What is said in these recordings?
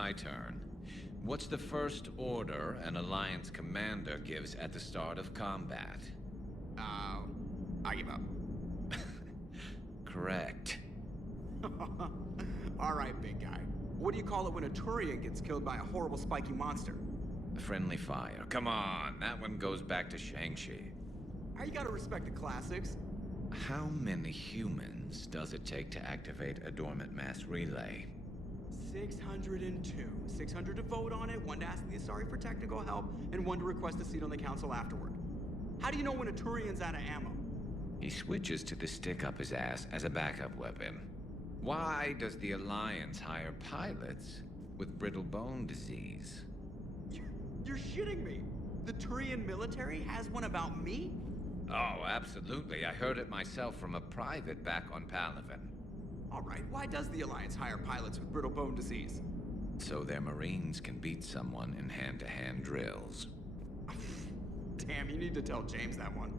my turn. What's the first order an Alliance commander gives at the start of combat? I give up. Correct. Alright, big guy. What do you call it when a Turian gets killed by a horrible spiky monster? Friendly fire. Come on, that one goes back to Shang-Chi. You gotta respect the classics. How many humans does it take to activate a dormant mass relay? 602. 600 to vote on it, 1 to ask the Asari for technical help, and 1 to request a seat on the council afterward. How do you know when a Turian's out of ammo? He switches to the stick up his ass as a backup weapon. Why does the Alliance hire pilots with brittle bone disease? You're shitting me! The Turian military has one about me? Oh, absolutely. I heard it myself from a private back on Palaven. Alright, why does the Alliance hire pilots with brittle bone disease? So their Marines can beat someone in hand-to-hand drills. Damn, you need to tell James that one.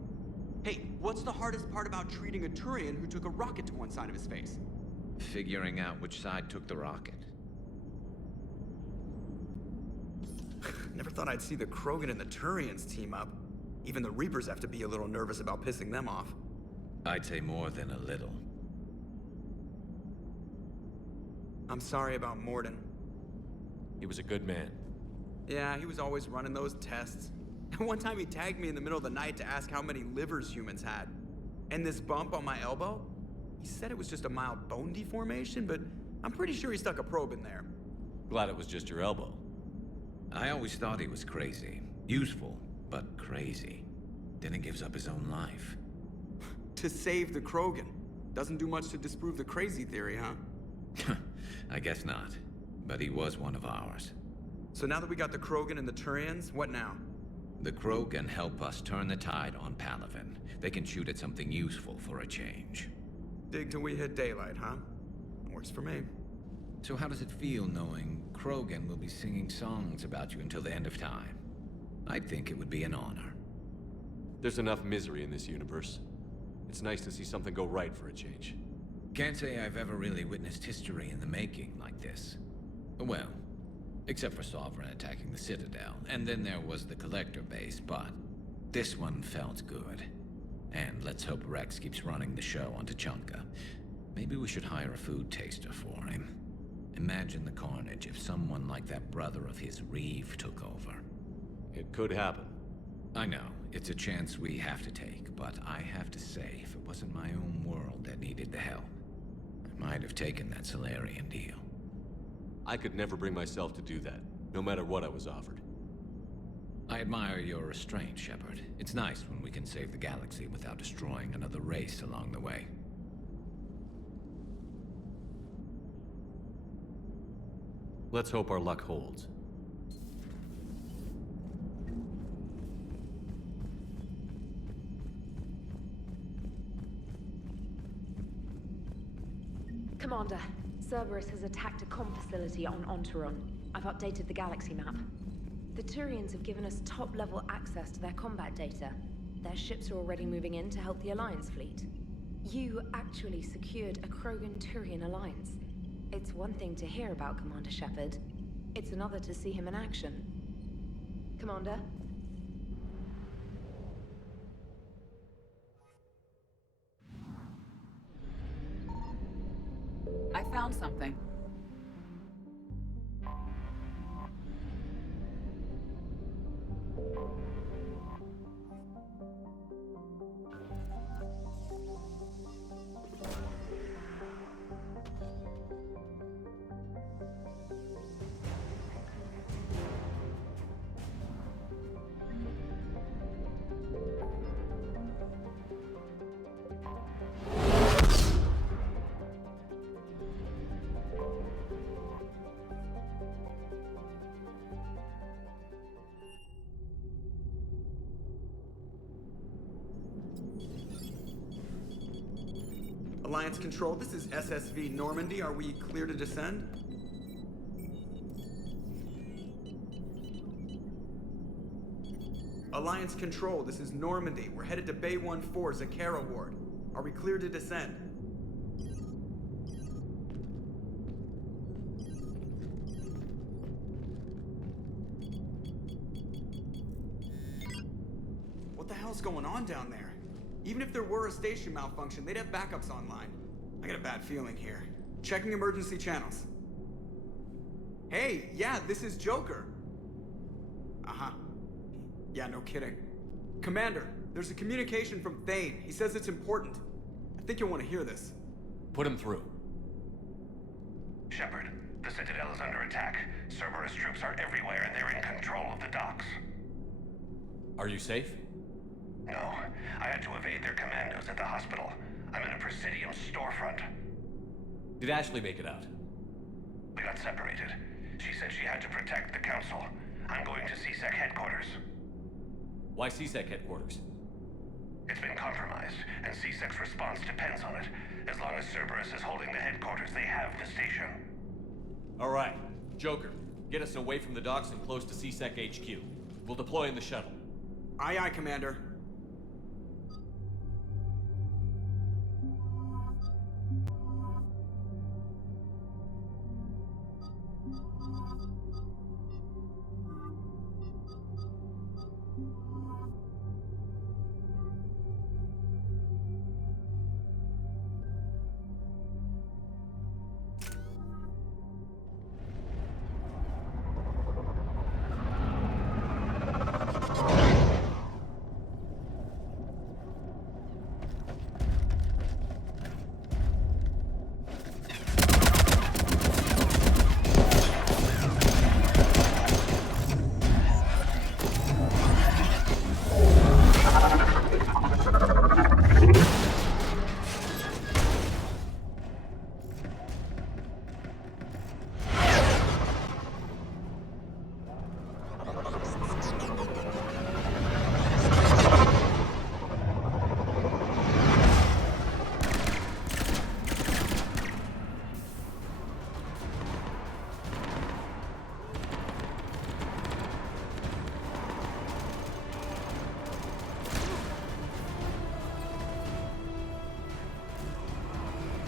Hey, what's the hardest part about treating a Turian who took a rocket to one side of his face? Figuring out which side took the rocket. Never thought I'd see the Krogan and the Turians team up. Even the Reapers have to be a little nervous about pissing them off. I'd say more than a little. I'm sorry about Morden. He was a good man. Yeah, he was always running those tests. And one time he tagged me in the middle of the night to ask how many livers humans had. And this bump on my elbow? He said it was just a mild bone deformation, but I'm pretty sure he stuck a probe in there. Glad it was just your elbow. I always thought he was crazy. Useful, but crazy. Then he gives up his own life. To save the Krogan. Doesn't do much to disprove the crazy theory, huh? I guess not. But he was one of ours. So now that we got the Krogan and the Turians, what now? The Krogan help us turn the tide on Palaven. They can shoot at something useful for a change. Dig till we hit daylight, huh? Works for me. So how does it feel knowing Krogan will be singing songs about you until the end of time? I think it would be an honor. There's enough misery in this universe. It's nice to see something go right for a change. Can't say I've ever really witnessed history in the making like this. Well, except for Sovereign attacking the Citadel, and then there was the Collector base, but this one felt good. And let's hope Rex keeps running the show on Tuchanka. Maybe we should hire a food taster for him. Imagine the carnage if someone like that brother of his, Reeve, took over. It could happen. I know, it's a chance we have to take, but I have to say, if it wasn't my own world that needed the help, I might have taken that Solarian deal. I could never bring myself to do that, no matter what I was offered. I admire your restraint, Shepard. It's nice when we can save the galaxy without destroying another race along the way. Let's hope our luck holds. Commander, Cerberus has attacked a comm facility on Ontaron. I've updated the galaxy map. The Turians have given us top-level access to their combat data. Their ships are already moving in to help the Alliance fleet. You actually secured a Krogan-Turian alliance. It's one thing to hear about Commander Shepard. It's another to see him in action. Commander? I found something. Alliance Control, this is SSV Normandy. Are we clear to descend? Alliance Control, this is Normandy. We're headed to Bay 1-4, Zakara Ward. Are we clear to descend? going on down there. Even if there were a station malfunction, they'd have backups online. I got a bad feeling here. Checking emergency channels. Hey, yeah, this is Joker. Uh-huh. Yeah, no kidding. Commander, there's a communication from Thane. He says it's important. I think you'll want to hear this. Put him through. Shepard, the Citadel is under attack. Cerberus troops are everywhere and they're in control of the docks. Are you safe? No, I had to evade their commandos at the hospital. I'm in a Presidium storefront. Did Ashley make it out? We got separated. She said she had to protect the Council. I'm going to CSEC headquarters. Why CSEC headquarters? It's been compromised, and CSEC's response depends on it. As long as Cerberus is holding the headquarters, they have the station. All right. Joker, get us away from the docks and close to CSEC HQ. We'll deploy in the shuttle. Aye, aye, Commander.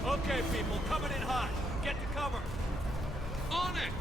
Okay, people, coming in hot. Get to cover. On it!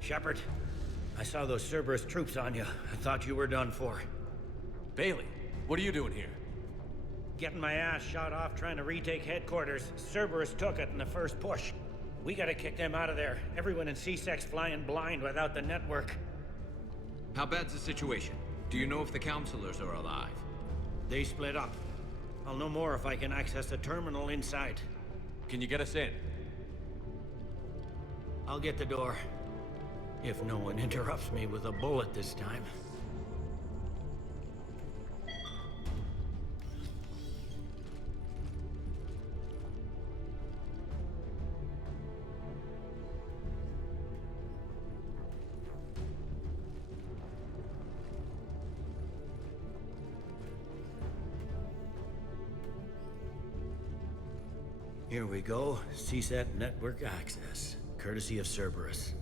Shepard, I saw those Cerberus troops on you. I thought you were done for. Bailey, what are you doing here? Getting my ass shot off trying to retake headquarters. Cerberus took it in the first push. We gotta kick them out of there. Everyone in CSEC's flying blind without the network. How bad's the situation? Do you know if the counselors are alive? They split up. I'll know more if I can access the terminal inside. Can you get us in? I'll get the door. If no one interrupts me with a bullet this time. Here we go. CSET network access, courtesy of Cerberus.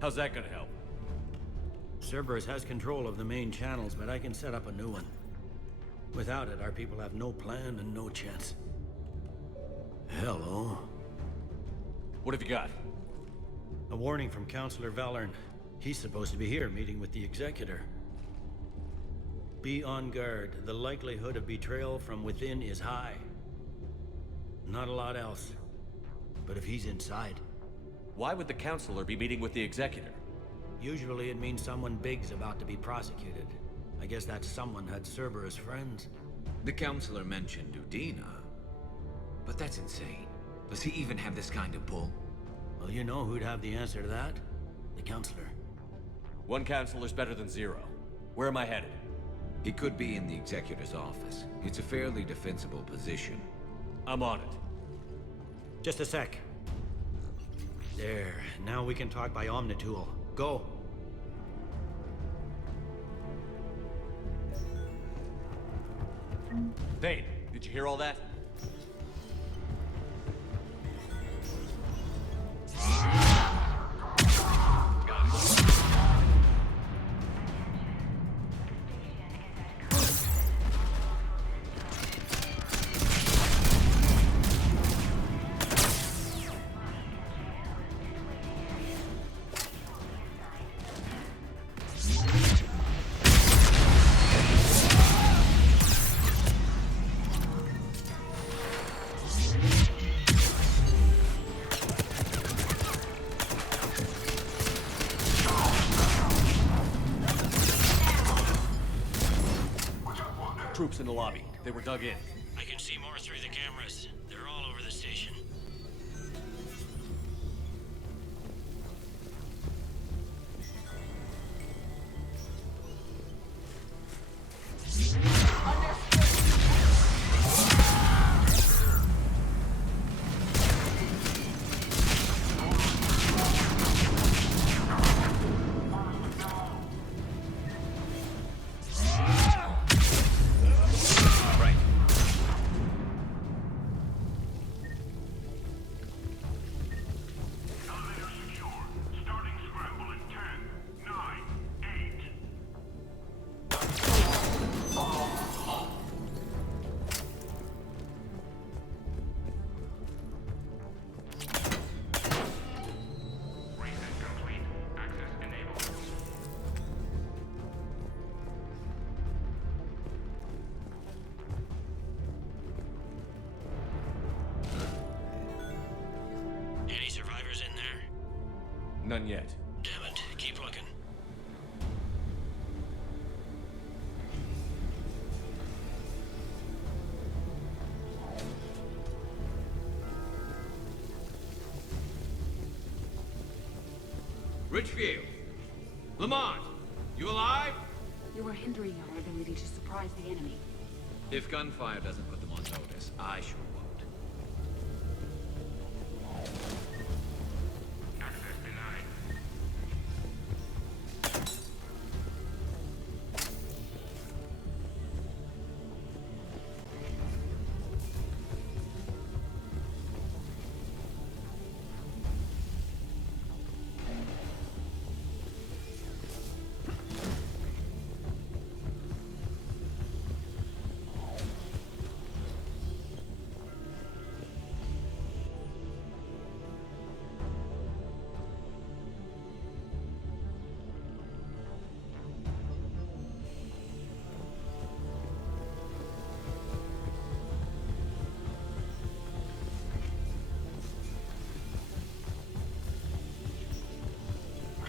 How's that gonna help? Cerberus has control of the main channels, but I can set up a new one. Without it, our people have no plan and no chance. Hello. What have you got? A warning from Counselor Valern. He's supposed to be here meeting with the Executor. Be on guard. The likelihood of betrayal from within is high. Not a lot else. But if he's inside... Why would the Counselor be meeting with the Executor? Usually it means someone big's about to be prosecuted. I guess that someone had Cerberus friends. The counselor mentioned Udina. But that's insane. Does he even have this kind of pull? Well, you know who'd have the answer to that? The Counselor. One Counselor's better than zero. Where am I headed? He could be in the Executor's office. It's a fairly defensible position. I'm on it. Just a sec. There, now we can talk by Omnitool. Go. Vane, did you hear all that? Troops in the lobby. They were dug in. I can see more through the cameras. They're all over the station. Any survivors in there? None yet. Damn it, keep looking. Richfield! Lamont! You alive? You are hindering our ability to surprise the enemy. If gunfire doesn't put them on notice, I sure won't. Access denied.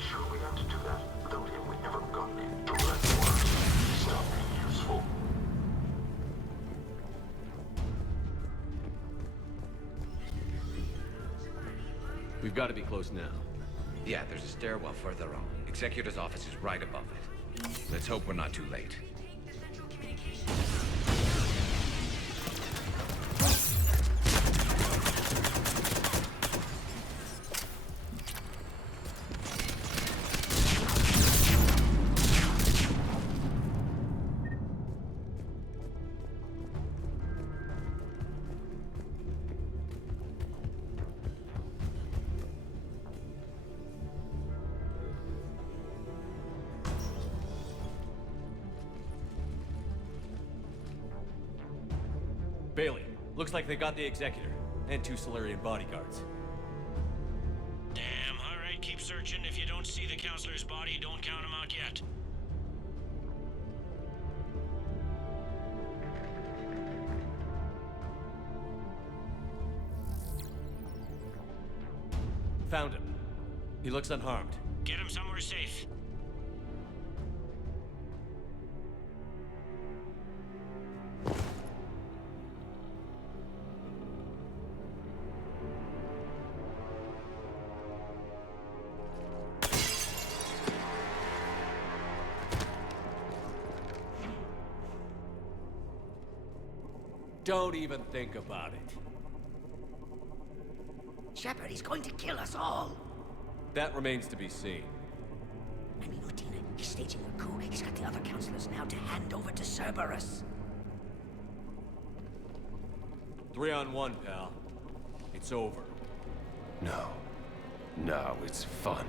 Sure we have to do that? Without him, we never got the direct orders. Stop being useful. We've got to be close now. Yeah, there's a stairwell further on. Executor's office is right above it. Let's hope we're not too late. Bailey, looks like they got the Executor and 2 Solarian bodyguards. Damn, alright, keep searching. If you don't see the counselor's body, don't count him out yet. Found him. He looks unharmed. Get him somewhere safe. Don't even think about it. Shepard, he's going to kill us all. That remains to be seen. I mean, Udina, he's staging a coup. He's got the other counselors now to hand over to Cerberus. 3-on-1, pal. It's over. No. No, it's fun.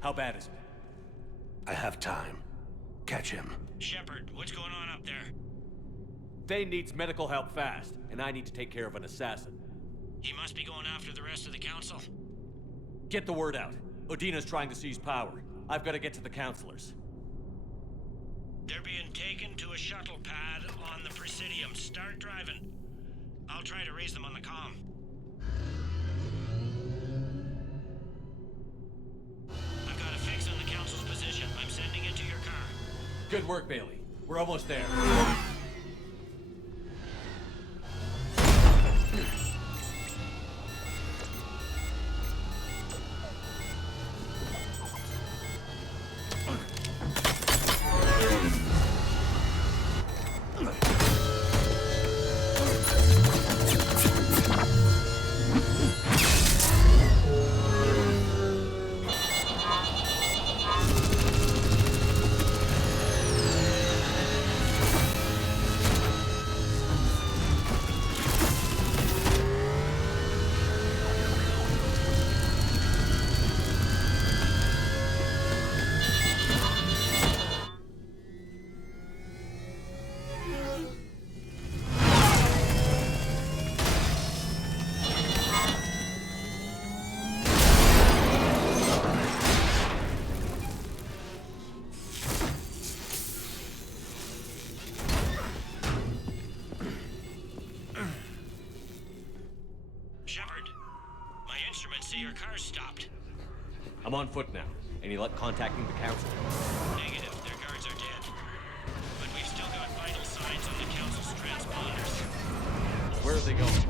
How bad is it? I have time. Catch him. Shepard, what's going on up there? Thane needs medical help fast, and I need to take care of an assassin. He must be going after the rest of the council. Get the word out. Odina's trying to seize power. I've got to get to the counselors. They're being taken to a shuttle pad on the Presidium. Start driving. I'll try to raise them on the comm. I've got a fix on the council's position. I'm sending it to your car. Good work, Bailey. We're almost there. Shepard, my instruments say your car's stopped. I'm on foot now. Any luck contacting the council? Negative, their guards are dead. But we've still got vital signs on the council's transponders. Where are they going?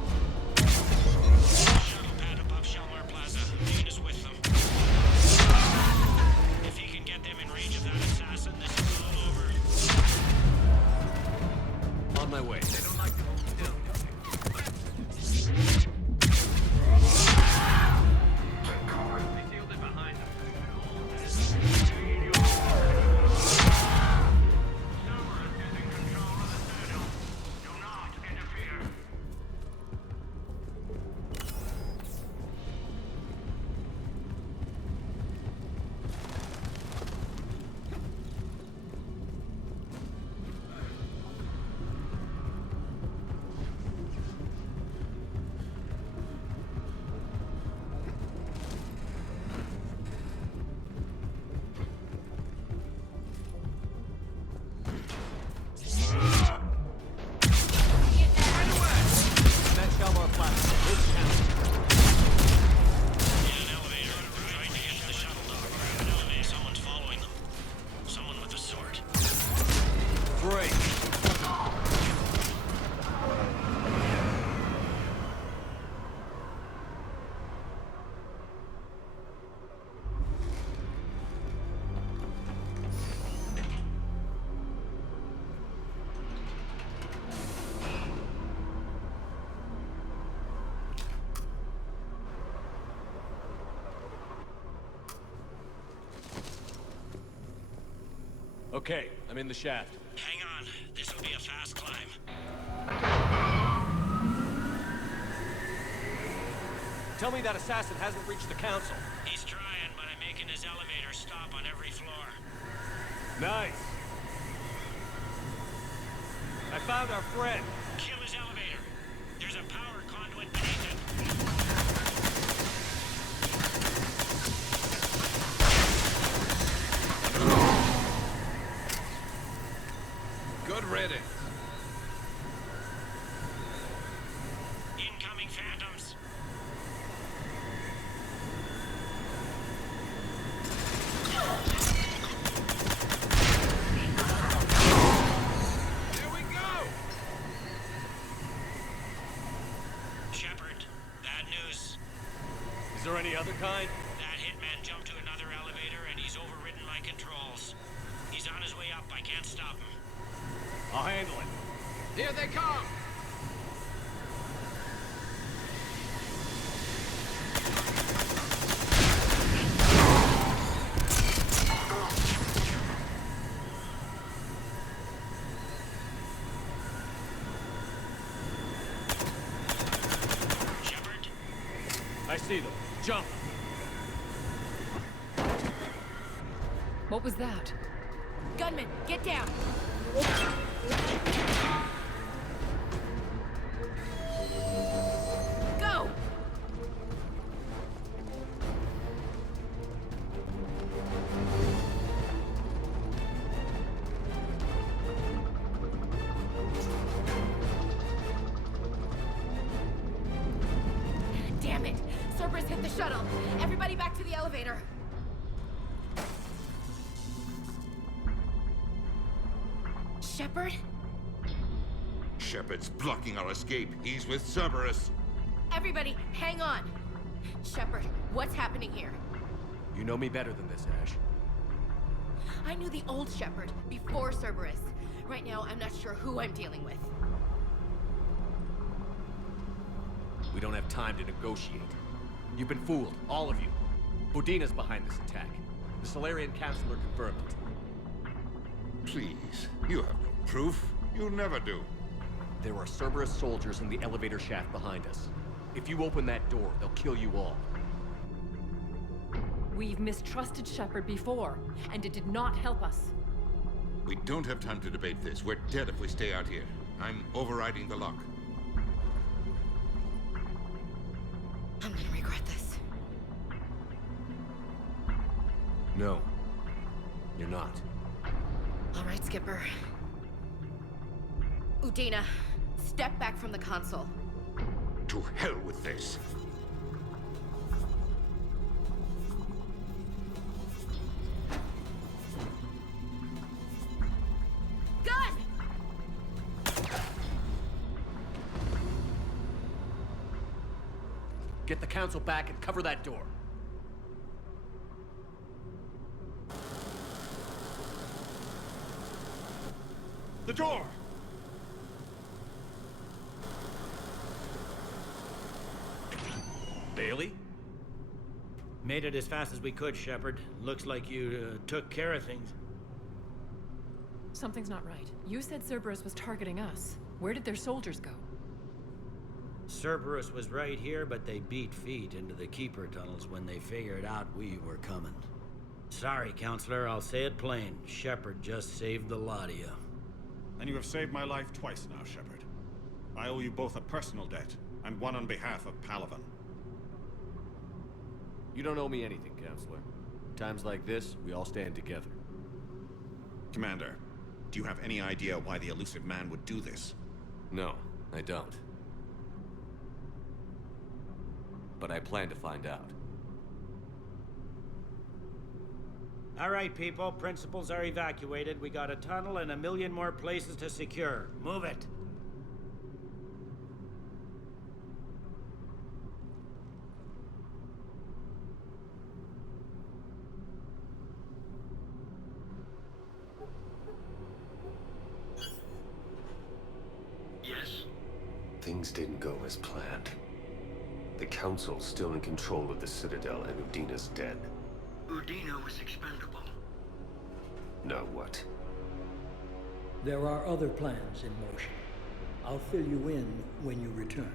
Shuttle pad above Shalmar Plaza. Dane is with them. If he can get them in range of that assassin, this is all over. On my way. They don't like to hold me down, do they? They sealed it behind them. Cerberus is in control of the Citadel. Do not interfere. Okay, I'm in the shaft. Hang on. This will be a fast climb. Tell me that assassin hasn't reached the council. He's trying, but I'm making his elevator stop on every floor. Nice. I found our friend. Kill his elevator. There's a power conduit beneath it. Good riddance. Incoming phantoms. Here we go! Shepard, bad news. Is there any other kind? That hitman jumped to another elevator and he's overridden my controls. He's on his way up. I can't stop him. I'll handle it. Here they come! Shepard, I see them. Jump. What was that? Gunman, get down! Go! Damn it! Cerberus hit the shuttle! Everybody back to the elevator! Shepard? Shepard's blocking our escape. He's with Cerberus. Everybody, hang on! Shepard, what's happening here? You know me better than this, Ash. I knew the old Shepard before Cerberus. Right now, I'm not sure who I'm dealing with. We don't have time to negotiate. You've been fooled, all of you. Udina's behind this attack. The Solarian Counselor confirmed it. Please, you have no proof. You never do. There are Cerberus soldiers in the elevator shaft behind us. If you open that door, they'll kill you all. We've mistrusted Shepard before, and it did not help us. We don't have time to debate this. We're dead if we stay out here. I'm overriding the lock. I'm gonna regret this. No. You're not. All right, Skipper. Udina, step back from the console. To hell with this. Gun! Get the Council back and cover that door. The door! Bailey? Made it as fast as we could, Shepard. Looks like you took care of things. Something's not right. You said Cerberus was targeting us. Where did their soldiers go? Cerberus was right here, but they beat feet into the Keeper tunnels when they figured out we were coming. Sorry, Counselor, I'll say it plain. Shepard just saved the lot of you. And you have saved my life twice now, Shepard. I owe you both a personal debt, and one on behalf of Palaven. You don't owe me anything, Counselor. Times like this, we all stand together. Commander, do you have any idea why the elusive man would do this? No, I don't. But I plan to find out. All right, people. Principals are evacuated. We got a tunnel and 1 million more places to secure. Move it. Yes? Things didn't go as planned. The Council's still in control of the Citadel, and Udina's dead. Udina was expendable. Now what? There are other plans in motion. I'll fill you in when you return.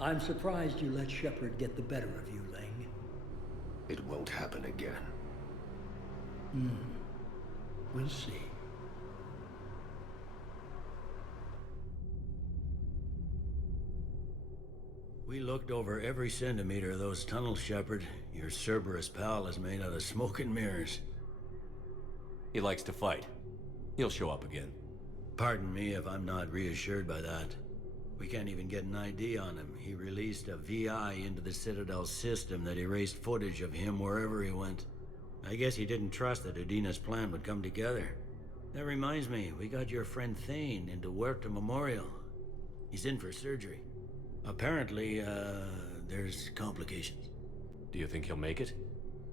I'm surprised you let Shepard get the better of you, Ling. It won't happen again. We'll see. We looked over every centimeter of those tunnels, Shepard. Your Cerberus pal is made out of smoke and mirrors. He likes to fight. He'll show up again. Pardon me if I'm not reassured by that. We can't even get an ID on him. He released a VI into the Citadel system that erased footage of him wherever he went. I guess he didn't trust that Udina's plan would come together. That reminds me, we got your friend Thane into Huerta Memorial. He's in for surgery. Apparently, there's complications. Do you think he'll make it?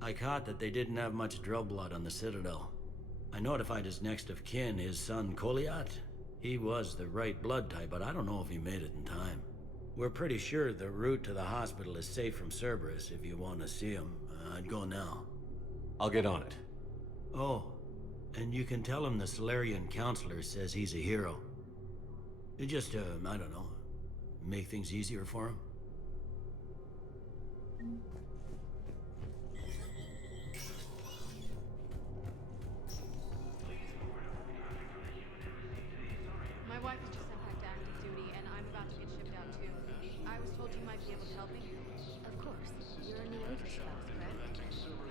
I caught that they didn't have much drill blood on the Citadel. I notified his next of kin, his son Koliat. He was the right blood type, but I don't know if he made it in time. We're pretty sure the route to the hospital is safe from Cerberus. If you want to see him, I'd go now. I'll get on it. Oh, and you can tell him the Solarian counselor says he's a hero. It just, I don't know, make things easier for him. My wife is just sent back to active duty, and I'm about to get shipped out too. I was told you might be able to help me. Of course. You're in the Otis class, correct?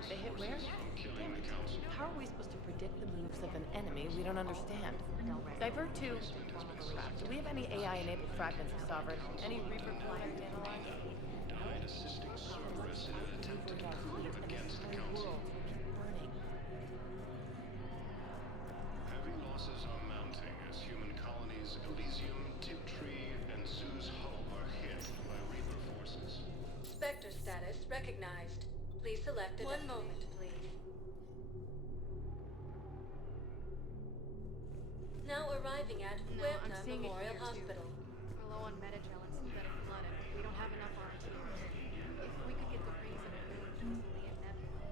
They hit where? Damn it. How are we supposed to predict the moves of an enemy we don't understand? Divert to... Do we have any AI-enabled fragments of Sovereign? Any Reaper flyers to analyze? Died assisting Cerberus in an attempt to get Coup against the Council. Burning. Heavy losses are mounting as human colonies Elysium, Tiptree, and Sue's Hull are hit by Reaper forces. Spectre status recognized. Please select a One moment, please. Now arriving at Huerta Memorial Hospital. We're low on Metagel and synthetic blood, and we don't have enough volunteers. If we could get the rings and Julie and Neville.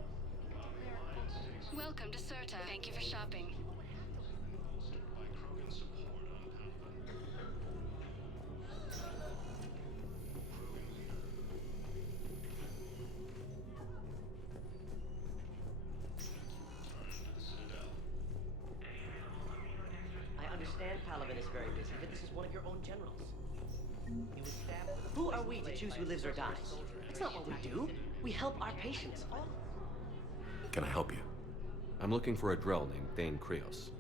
Welcome to Certa. Thank you for shopping. By Krogan support on I understand Paladin is very busy, but this is one of your own generals. He was stabbed. Who are we to choose who lives or dies? That's not what we do. We help our patients. Can I help you? I'm looking for a Drell named Thane Krios.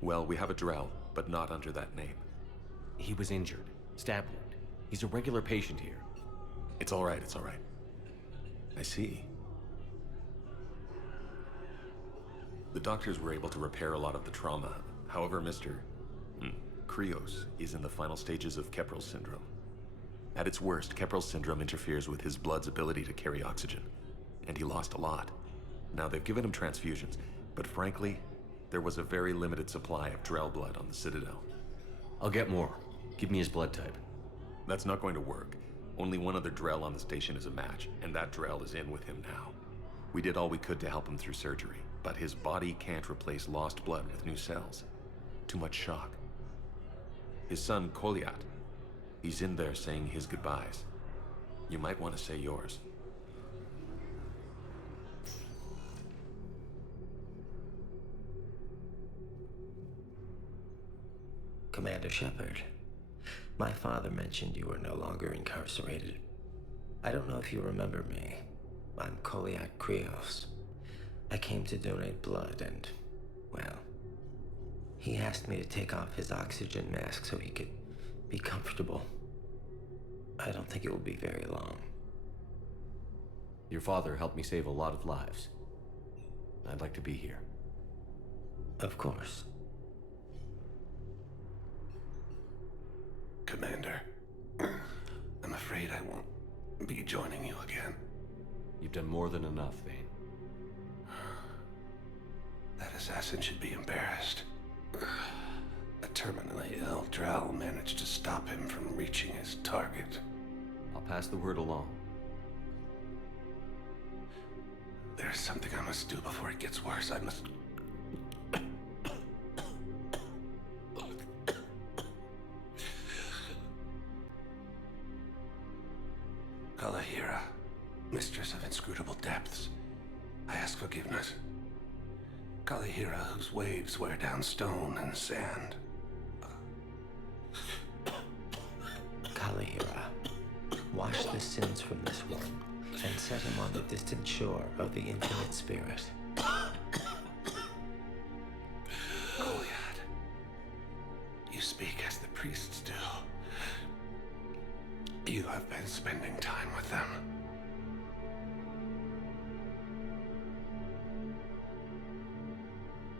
Well, we have a Drell, but not under that name. He was injured. Stab wound. He's a regular patient here. It's all right, it's all right. I see. The doctors were able to repair a lot of the trauma. However, Mr. Krios is in the final stages of Keprel syndrome. At its worst, Keprel syndrome interferes with his blood's ability to carry oxygen, and he lost a lot. Now, they've given him transfusions, but frankly, there was a very limited supply of Drell blood on the Citadel. I'll get more. Give me his blood type. That's not going to work. Only one other Drell on the station is a match, and that Drell is in with him now. We did all we could to help him through surgery, but his body can't replace lost blood with new cells. Too much shock. His son, Koliat, he's in there saying his goodbyes. You might want to say yours. Commander Shepard, my father mentioned you were no longer incarcerated. I don't know if you remember me. I'm Koliat Krios. I came to donate blood and, well, he asked me to take off his oxygen mask so he could be comfortable. I don't think it will be very long. Your father helped me save a lot of lives. I'd like to be here. Of course. Commander, I'm afraid I won't be joining you again. You've done more than enough, Thane. That assassin should be embarrassed. A terminally ill Drell managed to stop him from reaching his target. I'll pass the word along. There's something I must do before it gets worse. I must... Kalahira, mistress of inscrutable depths, I ask forgiveness. Kalahira, whose waves wear down stone and sand. Kalahira, wash the sins from this one and set him on the distant shore of the infinite spirit. Goliath, you speak as the priests do. You have been spending time with them.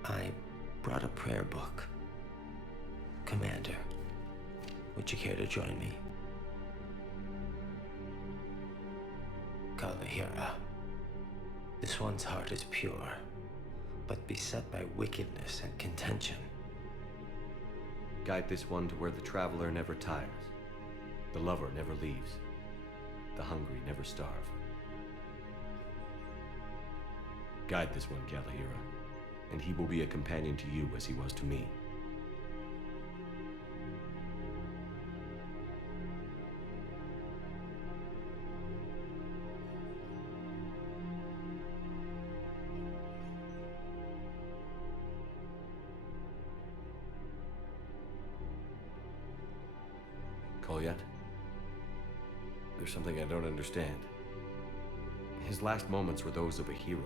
I brought a prayer book. Commander, would you care to join me? Kalahira, this one's heart is pure, but beset by wickedness and contention. Guide this one to where the traveler never tires, the lover never leaves, the hungry never starve. Guide this one, Kalahira, and he will be a companion to you as he was to me. Kolyat? There's something I don't understand. His last moments were those of a hero.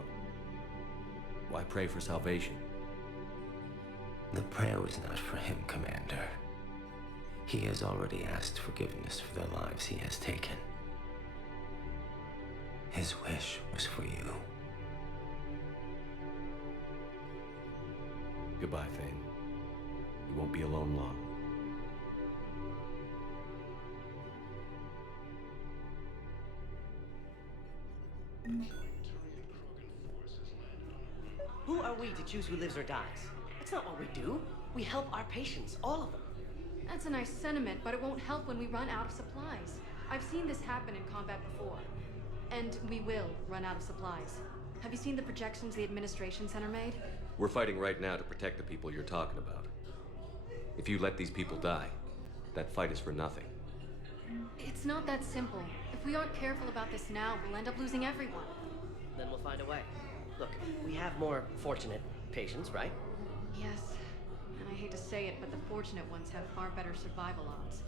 Why pray for salvation? The prayer was not for him, Commander. He has already asked forgiveness for the lives he has taken. His wish was for you. Goodbye, Thane. You won't be alone long. Who are we to choose who lives or dies? That's not what we do. We help our patients, all of them. That's a nice sentiment, but it won't help when we run out of supplies. I've seen this happen in combat before. And we will run out of supplies. Have you seen the projections the administration center made? We're fighting right now to protect the people you're talking about. If you let these people die, that fight is for nothing. It's not that simple. If we aren't careful about this now, we'll end up losing everyone. Then we'll find a way. Look, we have more fortunate patients, right? Yes. And I hate to say it, but the fortunate ones have far better survival odds.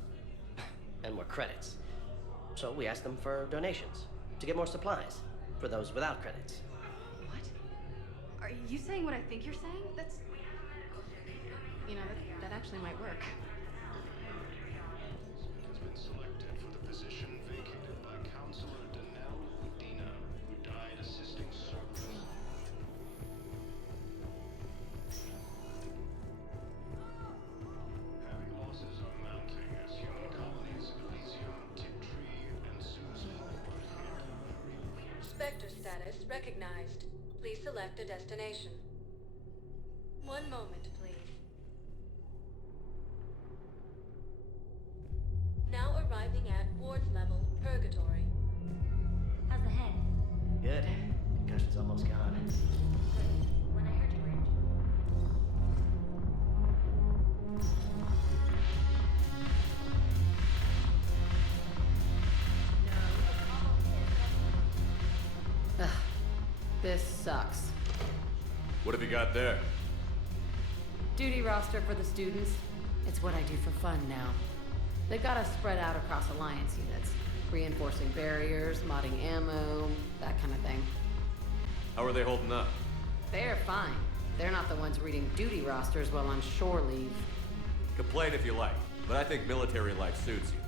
And more credits. So we ask them for donations, to get more supplies, for those without credits. What? Are you saying what I think you're saying? That's... You know, that actually might work. Has been selected for the position vacated by Counselor Budina, who died assisting Cerberus. Heavy losses are mounting as human colonies Elysium, Tiptree, and Sue's Hope are hit. Spectre status recognized. Please select a destination. One moment, please. Now arriving at Ward's level, Purgatory. How's the head? Good. Concussion's almost gone. When I heard you were injured. Ugh, this sucks. What have you got there? Duty roster for the students. It's what I do for fun now. They've got us spread out across Alliance units, reinforcing barriers, modding ammo, that kind of thing. How are they holding up? They're fine. They're not the ones reading duty rosters while on shore leave. Complain if you like, but I think military life suits you.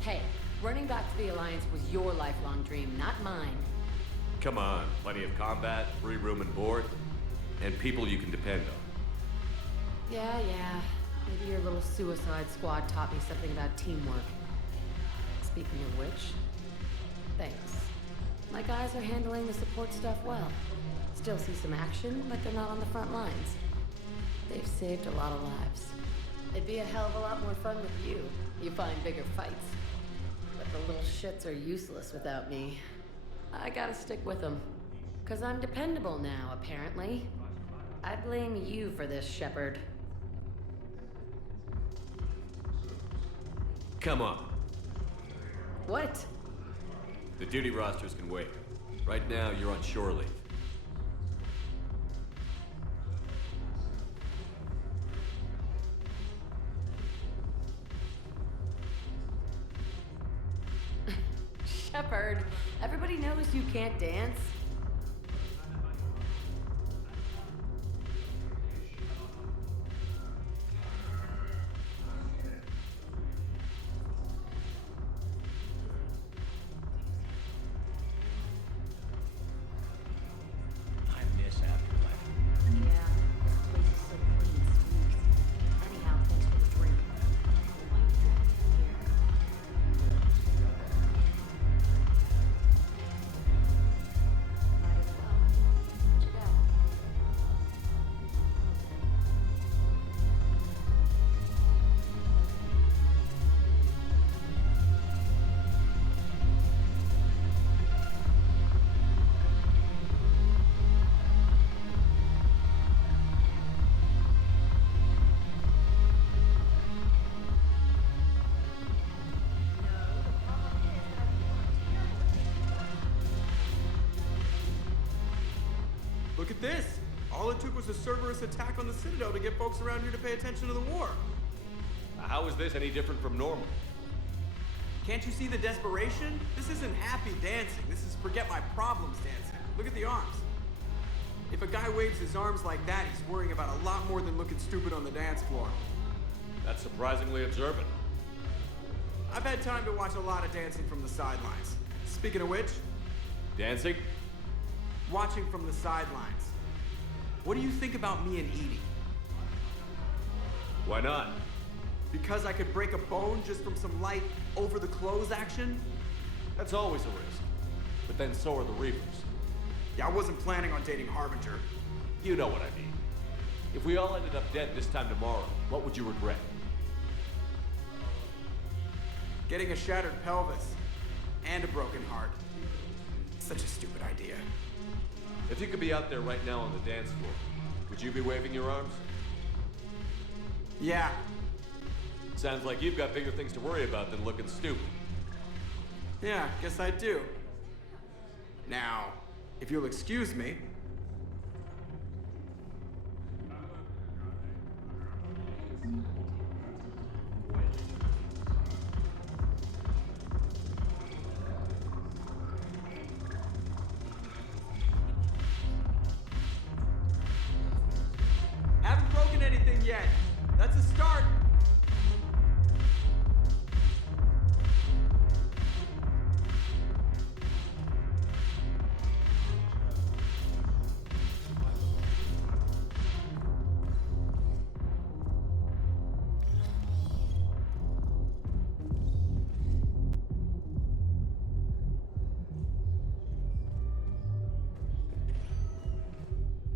Hey, running back to the Alliance was your lifelong dream, not mine. Come on, plenty of combat, free room and board, and people you can depend on. Yeah. Maybe your little suicide squad taught me something about teamwork. Speaking of which, thanks. My guys are handling the support stuff well. Still see some action, but they're not on the front lines. They've saved a lot of lives. It'd be a hell of a lot more fun with you. You find bigger fights. But the little shits are useless without me. I gotta stick with them. 'Cause I'm dependable now, apparently. I blame you for this, Shepard. Come on. What? The duty rosters can wait. Right now, you're on shore leave. Shepard, everybody knows you can't dance. I miss Afterlife. Yeah, this place is so clean and squeaky. Anyhow, thanks for the drink. Why are you driving me here? Might as well. Where'd you go? Look at this! All it took was a Cerberus attack on the Citadel to get folks around here to pay attention to the war. How is this any different from normal? Can't you see the desperation? This isn't happy dancing. This is forget my problems dancing. Look at the arms. If a guy waves his arms like that, he's worrying about a lot more than looking stupid on the dance floor. That's surprisingly observant. I've had time to watch a lot of dancing from the sidelines. Speaking of which, Dancing? watching from the sidelines. What do you think about me and Edie? Why not? Because I could break a bone just from some light over-the-clothes action? That's always a risk. But then so are the Reapers. Yeah, I wasn't planning on dating Harbinger. You know what I mean. If we all ended up dead this time tomorrow, what would you regret? Getting a shattered pelvis and a broken heart. Such a stupid idea. If you could be out there right now on the dance floor, would you be waving your arms? Yeah. Sounds like you've got bigger things to worry about than looking stupid. Yeah, guess I do. Now, if you'll excuse me. Haven't broken anything yet. That's a start.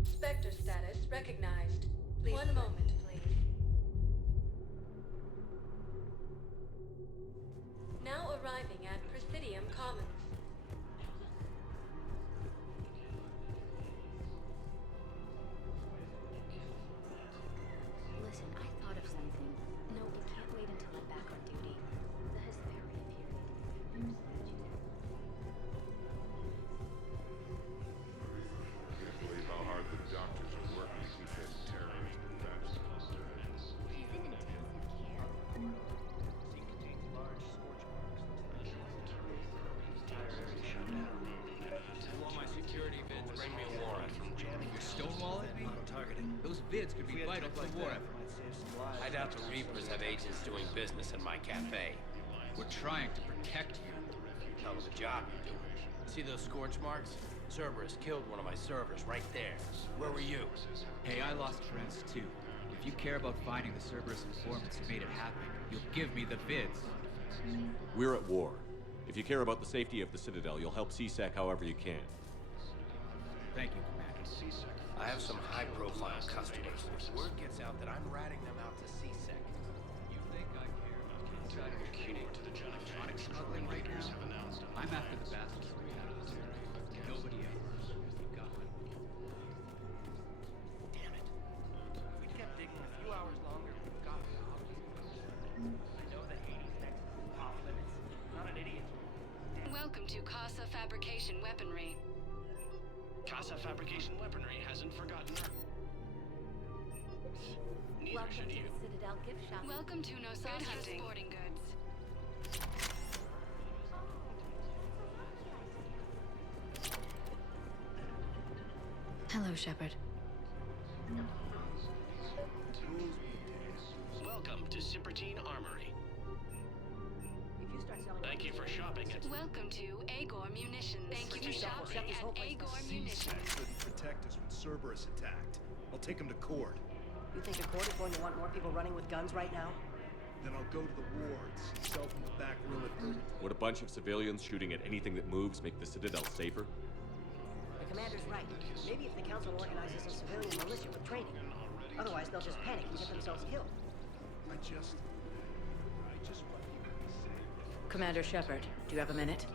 Spectre status recognized. Please. One moment, please. Now arriving at Presidium Commons. Listen, I thought of something. No, it can't wait until I'm back on duty. The hysteria period. Can't believe how hard the doctors are working to get terrorist attacks. He's in intensive care. All my security vids bring me a warrant. You're stonewalling me? Those vids could be vital for the war effort. I doubt the Reapers have agents doing business in my cafe. We're trying to protect you. Hell of a job you're doing. See those scorch marks? Cerberus killed one of my servers right there. Where were you? Hey, I lost friends too. If you care about finding the Cerberus informants who made it happen, you'll give me the vids. We're at war. If you care about the safety of the Citadel, you'll help CSEC however you can. Thank you, Commander. I have some high-profile customers. Word gets out that I'm ratting them out to CSEC. You think I care about insider trading to the electronic smuggling right now? I'm after the bastards who got out of the Nobody else. We've got Casa fabrication weaponry. Casa fabrication weaponry hasn't forgotten her. Neither Welcome should to you. the Citadel gift shop. Welcome to Nosasa Sporting Goods. Hello, Shepard. Welcome to Cypertine Armory. Thank you for shopping at... Welcome to Agor Munitions. Thank you for shopping at Agor Munitions. Couldn't protect us when Cerberus attacked. I'll take him to court. You think the court is going to want more people running with guns right now? Then I'll go to the wards, sell from the back room at Purgatory. Would a bunch of civilians shooting at anything that moves make the Citadel safer? The commander's right. Maybe if the council organizes a civilian militia with training. Otherwise, they'll just panic and get themselves killed. I just want you to be safe. Commander Shepard, do you have a minute?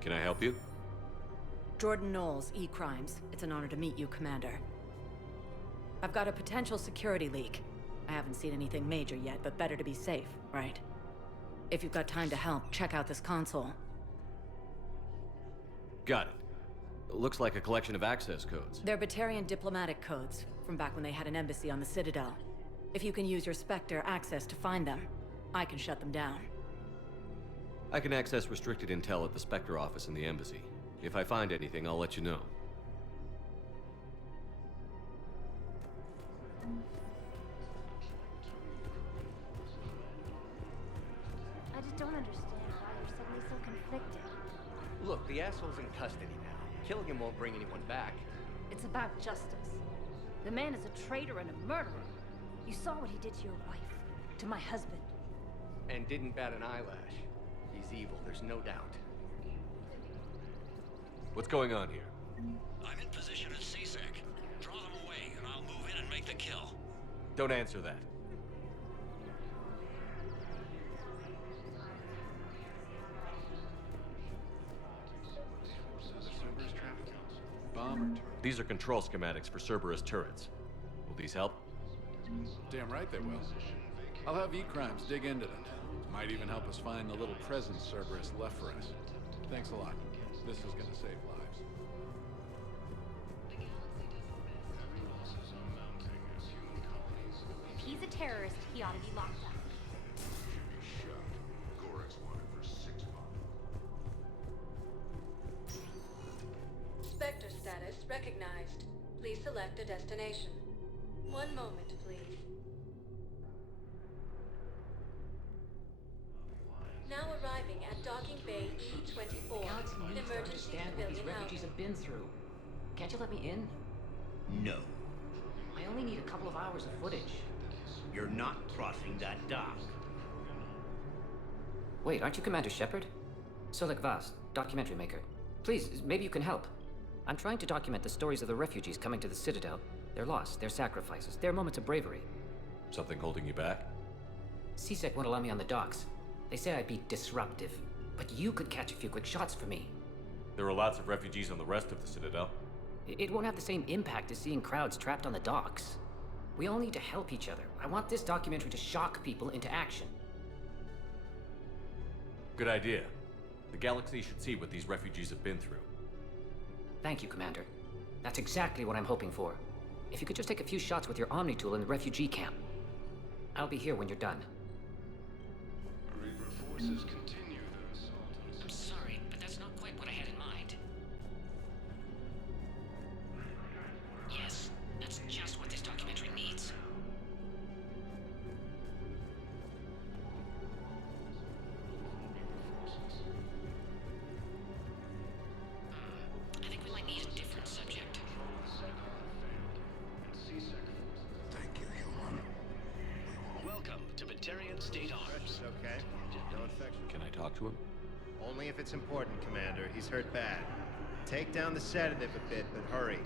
Can I help you? Jordan Knowles, E-Crimes. It's an honor to meet you, Commander. I've got a potential security leak. I haven't seen anything major yet, but better to be safe, right? If you've got time to help, check out this console. Got it. Looks like a collection of access codes. They're Batarian diplomatic codes, from back when they had an embassy on the Citadel. If you can use your Spectre access to find them, I can shut them down. I can access restricted intel at the Spectre office in the embassy. If I find anything, I'll let you know. I just don't understand why you're suddenly so conflicted. Look, the asshole's in custody now. Killing him won't bring anyone back. It's about justice. The man is a traitor and a murderer. You saw what he did to your wife, to my husband. And didn't bat an eyelash. He's evil, there's no doubt. What's going on here? I'm in position at CSEC. Draw them away, and I'll move in and make the kill. Don't answer that. Bomber turret. These are control schematics for Cerberus turrets. Will these help? Damn right they will. I'll have E-Crimes dig into them. Might even help us find the little presents Cerberus left for us. Thanks a lot. This is gonna save lives. If he's a terrorist, he ought to be locked up. Spectre status recognized. Please select a destination. One moment, please. Now arriving at Docking Bay E-24. Galaxy needs to Emergency understand what these civilian refugees housing. have been through. Can't you let me in? No. I only need a couple of hours of footage. You're not crossing that dock. Wait, aren't you Commander Shepard? Solik Vast, documentary maker. Please, maybe you can help. I'm trying to document the stories of the refugees coming to the Citadel. Their loss, their sacrifices, their moments of bravery. Something holding you back? CSEC won't allow me on the docks. They say I'd be disruptive. But you could catch a few quick shots for me. There are lots of refugees on the rest of the Citadel. It won't have the same impact as seeing crowds trapped on the docks. We all need to help each other. I want this documentary to shock people into action. Good idea. The galaxy should see what these refugees have been through. Thank you, Commander. That's exactly what I'm hoping for. If you could just take a few shots with your Omni tool in the refugee camp. I'll be here when you're done. Reaper forces continue their assault on I'm sorry, but that's not quite what I had in mind. Yes, that's just what this documentary needs. I think we might need a different subject. Thank you, human. Welcome to Batarian State Arms. Okay. No infection. Can I talk to him? Only if it's important, Commander. He's hurt bad. Take down the sedative a bit, but hurry.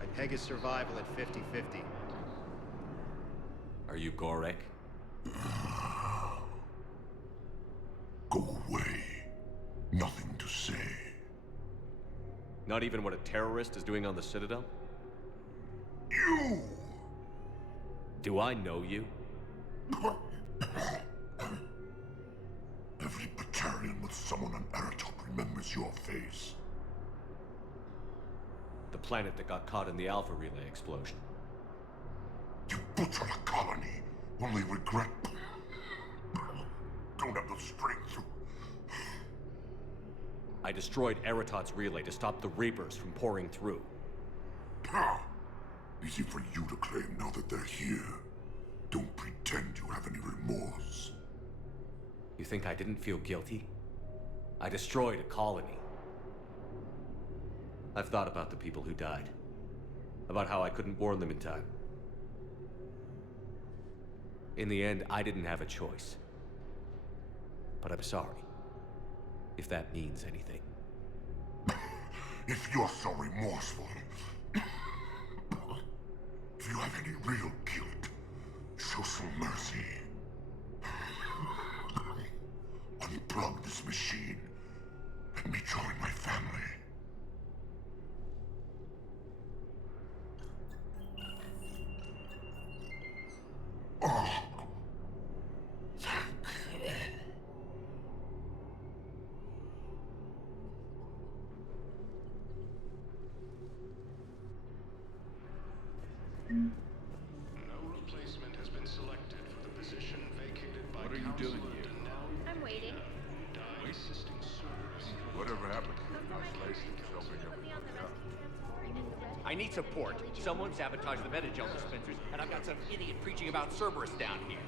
I peg his survival at 50-50. Are you Gorek? Go away. Nothing to say. Not even what a terrorist is doing on the Citadel? You! Do I know you? Every Batarian would summon an Eritoprin planet that got caught in the Alpha Relay explosion. You butchered a colony, only regret... don't have the strength to... I destroyed Eritot's relay to stop the Reapers from pouring through. Ah, easy for you to claim now that they're here. Don't pretend you have any remorse. You think I didn't feel guilty? I destroyed a colony. I've thought about the people who died. About how I couldn't warn them in time. In the end, I didn't have a choice. But I'm sorry. If that means anything. If you're so remorseful, if you have any real guilt, show some mercy. Unplug this machine. Let me join my family. Oh. No replacement has been selected for the position vacated by What are you doing here? I'm waiting. Assisting Cerberus. Whatever happened to the isolation helping everyone out? I need support. Someone sabotaged the Metagel dispensers, and I've got some idiot preaching about Cerberus down here.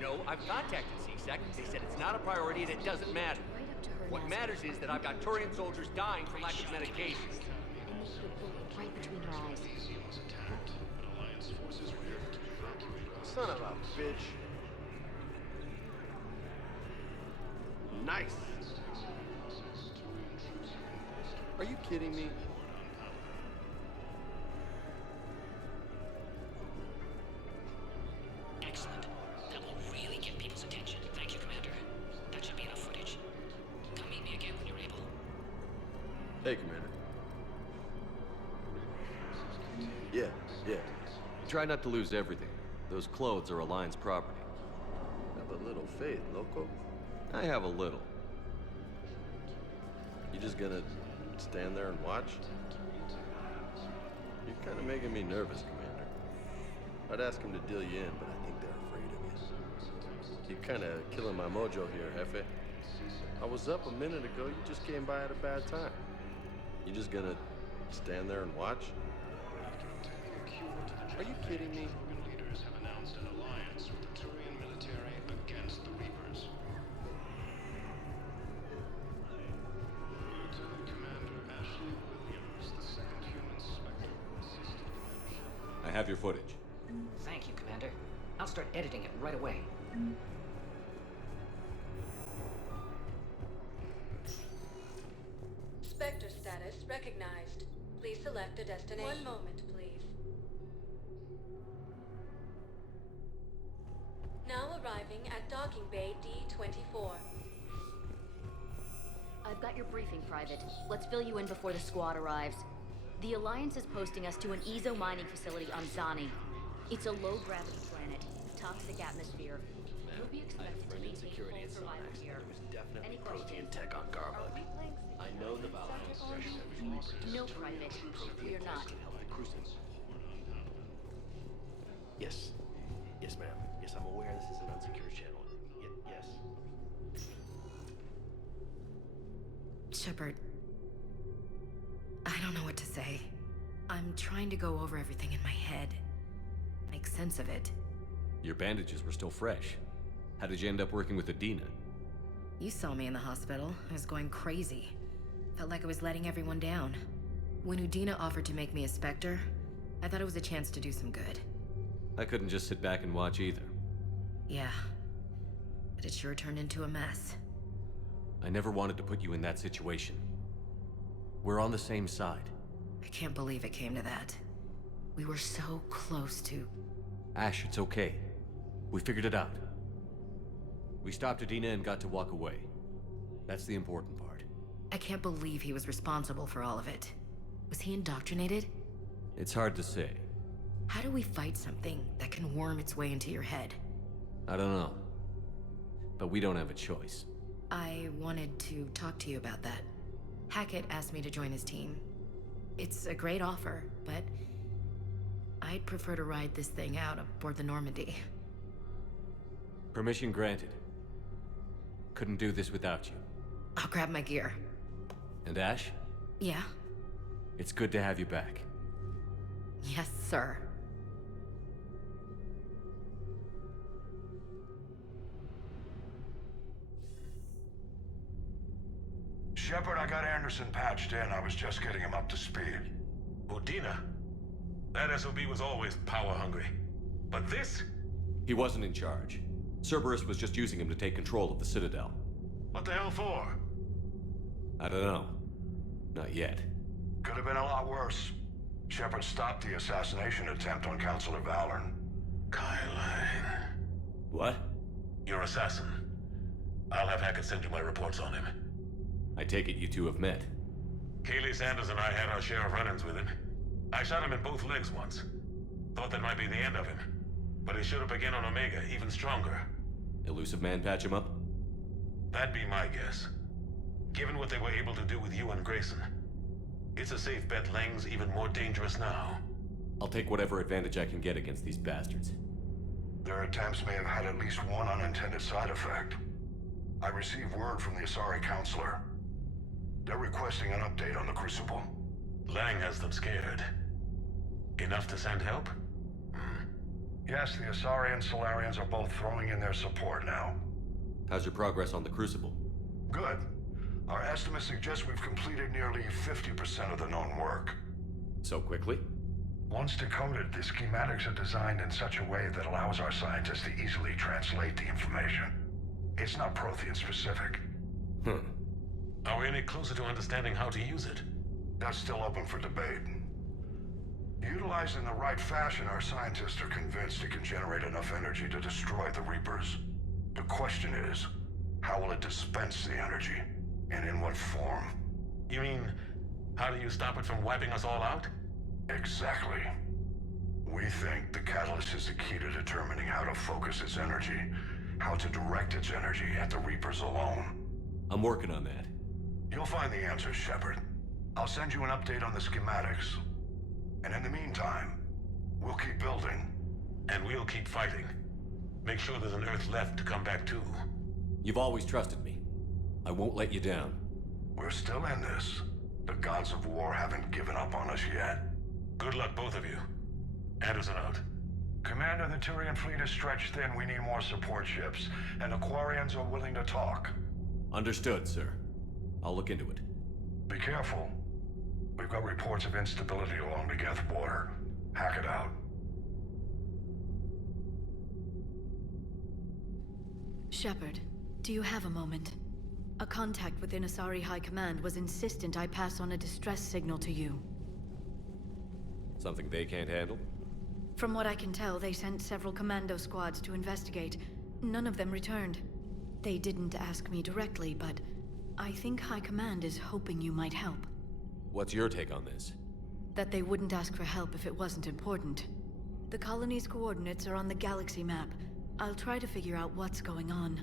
No, I've contacted CSEC. They said it's not a priority and it doesn't matter. What matters is that I've got Turian soldiers dying from lack of medication. Right between her eyes. Son of a bitch. Nice. Are you kidding me? Excellent. That will really get people's attention. Thank you, Commander. That should be enough footage. Come meet me again when you're able. Hey, Commander. Yeah. Try not to lose everything. Those clothes are Alliance property. Have a little faith, loco. I have a little. You just gonna stand there and watch? You're kind of making me nervous, Commander. I'd ask them to deal you in, but I think they're afraid of you. You're kind of killing my mojo here, Jefe. I was up a minute ago. You just came by at a bad time. You just gonna stand there and watch? Are you kidding me? Leaders have announced an alliance with the Turian military against the Reapers. Lieutenant Commander Ashley Williams, the second human Spectre, assisted in I have your footage. Thank you, Commander. I'll start editing it right away. Spectre status recognized. Please select a destination. One moment, please. Now arriving at docking bay D-24. I've got your briefing, Private. Let's fill you in before the squad arrives. The Alliance is posting us to an Ezo mining facility on Zani. It's a low-gravity planet, toxic atmosphere. You'll be expected to maintain full survival here. Any questions? Tech on Garbug. I know the value. No, Private. We are not. Yes. Yes, ma'am. Yes, I'm aware this is an unsecured channel. Yes. Shepard, I don't know what to say. I'm trying to go over everything in my head. Make sense of it. Your bandages were still fresh. How did you end up working with Adina? You saw me in the hospital. I was going crazy. Felt like I was letting everyone down. When Udina offered to make me a Spectre, I thought it was a chance to do some good. I couldn't just sit back and watch either. Yeah. But it sure turned into a mess. I never wanted to put you in that situation. We're on the same side. I can't believe it came to that. We were so close to... Ash, it's okay. We figured it out. We stopped Adina and got to walk away. That's the important part. I can't believe he was responsible for all of it. Was he indoctrinated? It's hard to say. How do we fight something that can worm its way into your head? I don't know. But we don't have a choice. I wanted to talk to you about that. Hackett asked me to join his team. It's a great offer, but I'd prefer to ride this thing out aboard the Normandy. Permission granted. Couldn't do this without you. I'll grab my gear. And Ash? Yeah? It's good to have you back. Yes, sir. Shepard, I got Anderson patched in. I was just getting him up to speed. Udina? That SOB was always power-hungry. But this? He wasn't in charge. Cerberus was just using him to take control of the Citadel. What the hell for? I don't know. Not yet. Could have been a lot worse. Shepard stopped the assassination attempt on Councilor Valorn. Kyle. What? Your assassin. I'll have Hackett send you my reports on him. I take it you two have met. Kaylee Sanders and I had our share of run-ins with him. I shot him in both legs once. Thought that might be the end of him. But he showed up again on Omega, even stronger. Elusive Man patch him up? That'd be my guess. Given what they were able to do with you and Grayson, it's a safe bet Lang's even more dangerous now. I'll take whatever advantage I can get against these bastards. Their attempts may have had at least one unintended side effect. I received word from the Asari Counselor. They're requesting an update on the Crucible. Lang has them scared. Enough to send help? Yes, the Asari and Solarians are both throwing in their support now. How's your progress on the Crucible? Good. Our estimates suggest we've completed nearly 50% of the known work. So quickly? Once decoded, the schematics are designed in such a way that allows our scientists to easily translate the information. It's not Prothean specific. Are we any closer to understanding how to use it? That's still open for debate. Utilized in the right fashion, our scientists are convinced it can generate enough energy to destroy the Reapers. The question is, how will it dispense the energy? And in what form? You mean, how do you stop it from wiping us all out? Exactly. We think the catalyst is the key to determining how to focus its energy, how to direct its energy at the Reapers alone. I'm working on that. You'll find the answers, Shepard. I'll send you an update on the schematics. And in the meantime, we'll keep building. And we'll keep fighting. Make sure there's an Earth left to come back to. You've always trusted me. I won't let you down. We're still in this. The gods of war haven't given up on us yet. Good luck, both of you. Anderson out. Commander, the Turian fleet is stretched thin. We need more support ships. And the Quarians are willing to talk. Understood, sir. I'll look into it. Be careful. We've got reports of instability along the Geth border. Hack it out. Shepard, do you have a moment? A contact within Asari High Command was insistent I pass on a distress signal to you. Something they can't handle? From what I can tell, they sent several commando squads to investigate. None of them returned. They didn't ask me directly, but I think High Command is hoping you might help. What's your take on this? That they wouldn't ask for help if it wasn't important. The colony's coordinates are on the galaxy map. I'll try to figure out what's going on.